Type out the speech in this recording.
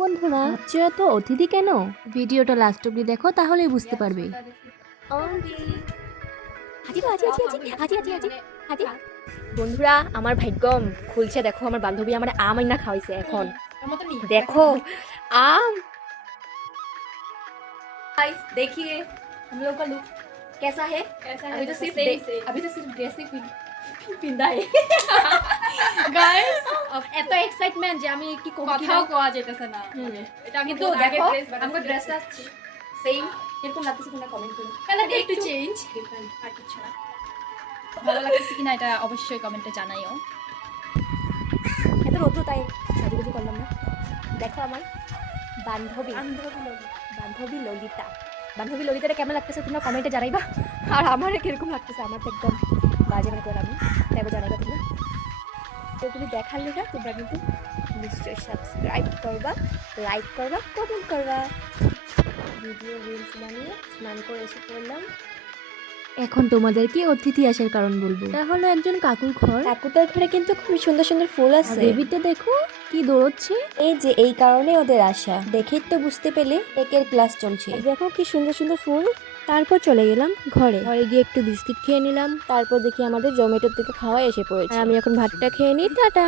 বন্ধুরা ভাবছো এত অতিথি কেন? ভিডিওটা লাস্ট অব্দি দেখো তাহলেই বুঝতে পারবে। বন্ধুরা আমার ভাগ্যম খুলছে, দেখো আমার বান্ধবী আমার আম আইনা খাওয়াইছে। এখন দেখো आम। गाइस देखिए हम लोग का लुक कैसा है। अभी तो सिर्फ ड्रेस ही पिंदा है गाइस। এত এক্সাইটমেন্ট যে আমি কি কথাও কোয়া যেতেছে না। এটা কিন্তু দেখো আমাকে ড্রেসটা সেম এরকম লাগতেছে, তোমরা কমেন্ট করো কালারটা একটু চেঞ্জ, আর কিছু না। ভালো লাগতেছে কিনা এটা অবশ্যই কমেন্টে জানাইও। এত রোদ্র তাই সাজুগুজু করলাম না। দেখো আমার বান্ধবী ললিতা, বান্ধবী ললিতাটা কেমন লাগতেছে তোমরা কমেন্টে জানাইবা। আর আমার কিরকম লাগতেছে, আমার তো একদম বাজে মনে করলাম আমি, তাই জানাইবা তোমরা। তো তুমি দেখার লেখা তোমরা কিন্তু নিশ্চয়ই সাবস্ক্রাইব করবা, লাইক করবা, কমেন্ট করবা। ভিডিও রিলস বানিয়ে স্নান করে এসে পড়লাম। এখন তোমাদেরকে অতিথি আসার কারণ বলবো। এটা হলো একজন কাকুর ঘর। কাকুটার ঘরে কিন্তু খুব সুন্দর সুন্দর ফুল আছে। বেবিটা দেখো কি দৌড়চ্ছে। এই যে এই কারণে ওদের আসা, দেখেই তো বুঝতে পেলে একের ক্লাস চলছে। দেখো কি সুন্দর সুন্দর ফুল। তারপর চলে গেলাম ঘরে গিয়ে একটু বিস্কিট খেয়ে নিলাম। তারপর দেখি আমাদের জোম্যাটোর থেকে খাওয়া এসে পড়েছে। আর আমি এখন ভাতটা খেয়ে নিই। টাটা।